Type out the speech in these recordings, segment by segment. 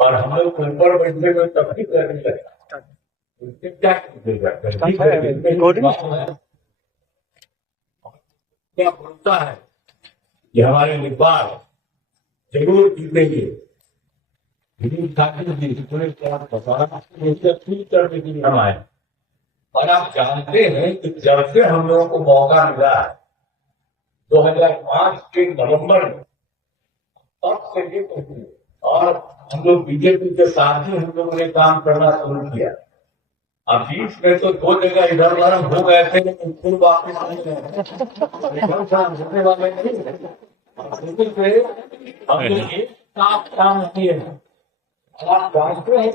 और हम लोग ऊपर बैठने में तब भी करने लगे। उससे क्या क्या भरोसा है कि हमारे नेपाल जरूर जीतेंगे। करने के लिए हम आए। और आप जानते हैं कि जब से हम लोगों को मौका मिला है 2005 के नवंबर में, तब से ये और हम लोग बीजेपी के साथ ही हम लोगों ने काम करना शुरू किया। अब बीच में तो 2 जगह इधर उधर हो गए थे, लेकिन फिर वापस नहीं वाले नहीं हम लोग एक साथ काम किए हैं। आप जानते हैं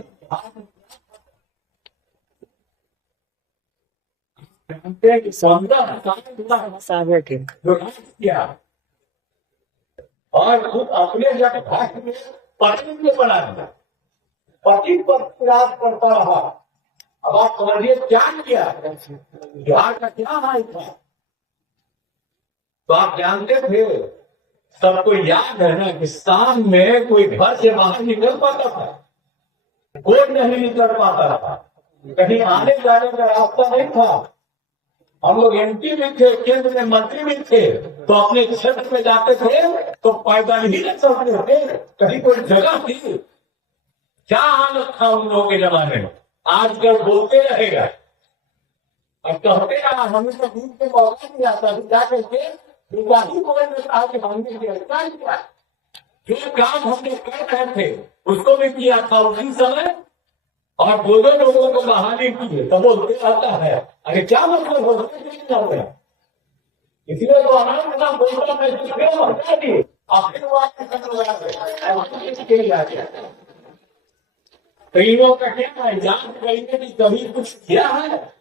किया और खुद अपने जब भाग में पति को बना दिया, पति पर प्रयास करता रहा। अब आप समझिए क्या किया, बिहार का क्या हाल था। तो आप जानते थे, सबको याद है ना कि शाम में कोई घर से बाहर निकल पाता था, कोई नहीं निकल पाता था, कहीं आने जाने का रास्ता नहीं था। हम लोग एमपी भी थे, केंद्र में मंत्री भी थे, तो अपने क्षेत्र में जाते थे तो पैदल ही नहीं चलते थे, कहीं कोई जगह थी। क्या हालत था उन लोगों के जमाने में। आजकल बोलते रहेगा, अब कहते रहा हमें तो दूर के मौका नहीं आता, क्या कहते जो काम हम लोग कर रहे थे उसको भी किया था उसी समय, और 2 लोगों को बहाली की। तब बोलते आता है, अरे क्या मतलब होता है, इसलिए तो हमारे नाम बोलता है कईयों का क्या है, याद करेंगे कि कभी कुछ किया है,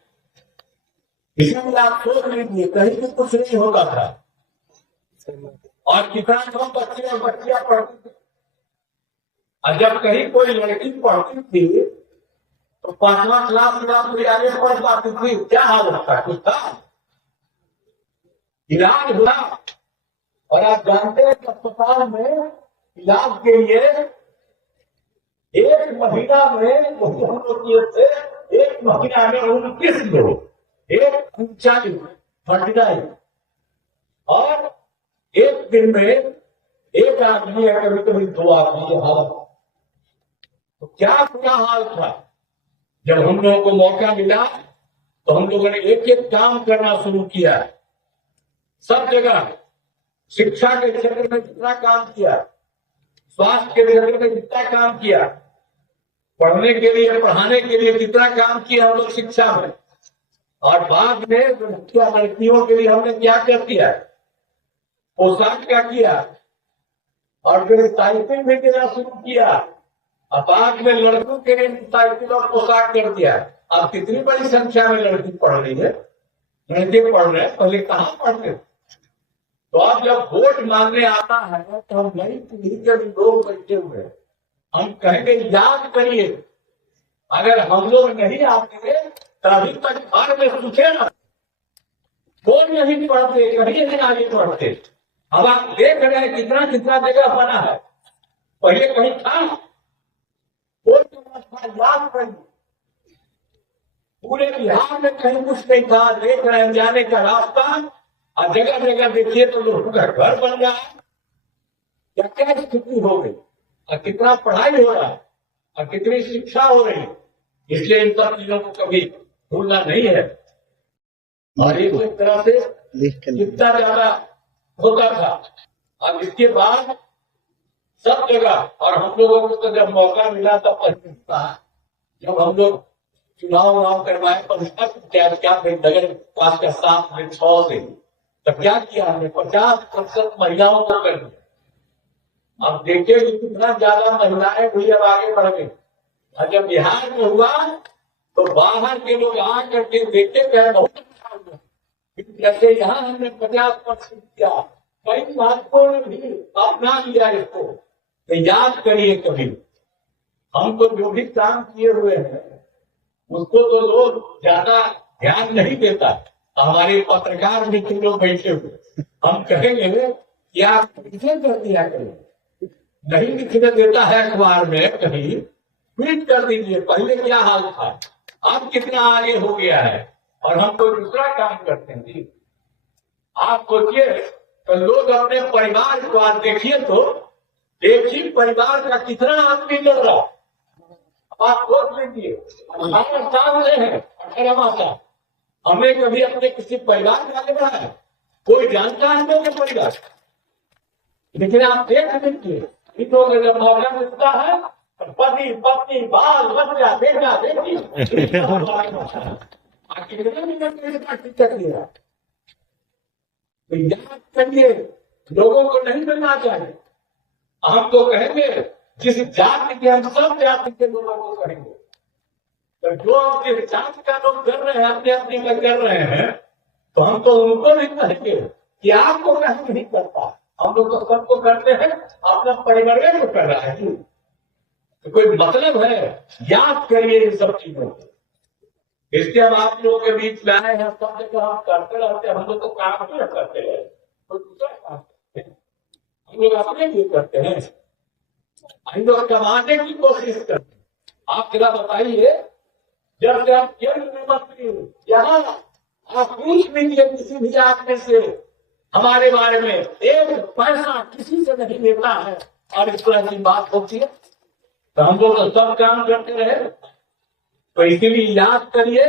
इसलिए आप सोच लीजिए कहीं भी कुछ नहीं होता था। और कितना कम बच्चे और बच्चियां पढ़ती थी। और जब कहीं कोई लड़की पढ़ती थी तो 5वां क्लास में आगे पढ़ पाती थी, क्या हाल होता कुछ था, इलाज हुआ। और आप जानते हैं अस्पताल में इलाज के लिए एक महीना में हम लोग किए थे, एक महीना में 29 लोग, एक 39 39, और एक दिन में एक आदमी है, कभी कभी 2 आदमी हालत। तो क्या हाल था। जब हम लोगों को मौका मिला तो हम लोगों ने एक एक काम करना शुरू किया। सब जगह शिक्षा के क्षेत्र में जितना काम किया, स्वास्थ्य के क्षेत्र में जितना काम किया, पढ़ने के लिए पढ़ाने के लिए कितना काम किया हम लोग शिक्षा में। और बाद में लड़कियों के लिए हमने क्या कर दिया, पोशाक क्या किया, और फिर साइकिल भी देना शुरू किया। और बाद में लड़कों के लिए साइकिल और पोशाक कर दिया। अब कितनी बड़ी संख्या में लड़की पढ़ रही है, लड़के पढ़ रहे हैं, पहले कहाँ पढ़ते। तो अब जब वोट मांगने आता है तो हम नई पीढ़ी के भी लोग बैठे हुए, हम कहेंगे याद करिए, अगर हम लोग नहीं आते तभी तक घर में पूछे ना, कोई नहीं पढ़ते, कहीं नहीं आगे पढ़ते। अब आप देख रहे हैं कितना कितना जगह बना है, पहले कहीं था कोई याद करिए, पूरे बिहार में कहीं कुछ नहीं था। देख रहे हैं जाने का रास्ता, और जगह जगह देखिए तो लोगों का घर बन रहा है। क्या क्या स्थिति हो गई, और कितना पढ़ाई हो रहा है, और कितनी शिक्षा हो रही है। इसलिए इन सब चीजों को कभी भूलना नहीं है। और एक तरह से जितना ज्यादा होता था, अब इसके बाद सब जगह, और हम लोगों को तो जब मौका मिला तब जब हम लोग चुनाव करवाए क्या नगर पास का 7 से 6 से, तब क्या किया हमने 50% महिलाओं को कर दिया। अब देखिए कि कितना ज्यादा महिलाएं भी अब आगे बढ़ गई। और जब बिहार में हुआ तो बाहर के लोग आ करके देखते गए, बहुत जैसे यहाँ हमने 50% किया, कई महत्वपूर्ण भी अपना लिया इसको। तो याद करिए कभी हम तो जो भी काम किए हुए हैं उसको तो लोग ज्यादा ध्यान नहीं देता। हमारे पत्रकार मित्र लोग बैठे हुए, हम कहेंगे कि आप कैसे कर दिया करें, नहीं लिखने देता है अखबार में कहीं, ट्वीट कर दीजिए पहले क्या हाल था, अब कितना आगे हो गया है, और हम कोई दूसरा काम करते हैं जी। आप सोचिए तो लोग अपने परिवार को आज देखिए तो एक ही परिवार का कितना आदमी लड़ रहा, आप सोच लीजिए। हमारे सामने है अठारह माता, हमने कभी अपने किसी परिवार का लगा है, कोई जानता है लोगों के परिवार, लेकिन आप देख लीजिए इनको अगर मौका मिलता है पति पत्नी बाल बच्चा बेटा बेटी तो याद करिए, लोगों को नहीं मिलना चाहिए। हम तो कहेंगे जिस जाति के, हम सब जाति के लोगों को कहेंगे, तो जो जिस जाति का लोग कर रहे हैं अपने अपने में कर रहे हैं, तो हम तो उनको भी कहेंगे कि आपको कहीं नहीं करता, हम लोग तो सबको करते हैं, अपना परिवार को कर रहा है जी। तो कोई मतलब है, याद करिए इन सब चीजों को। इसलिए हम आप लोगों के बीच में आए हैं, सब जगह हम करते रहते हैं, हम लोग तो काम ही करते हैं, कोई दूसरा काम करते हैं, हम लोग अपने लिए करते हैं, हम लोग कमाने की कोशिश करते हैं। आप जरा बताइए, जब से आप केंद्र मंत्री यहाँ आप पूछ लीजिए किसी भी आदमी से हमारे बारे में, एक पैसा किसी से नहीं लेता है, और इस तरह की बात होती है, तो हम लोग सब काम करते रहे। तो इसीलिए याद करिए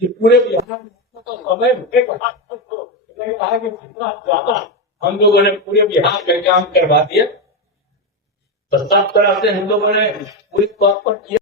कि पूरे बिहार में तो समय कहा कि कितना ज्यादा हम लोगों ने पूरे बिहार में काम करवा दिया, तो सब तरह से हम लोगों ने पूरी तौर पर किया।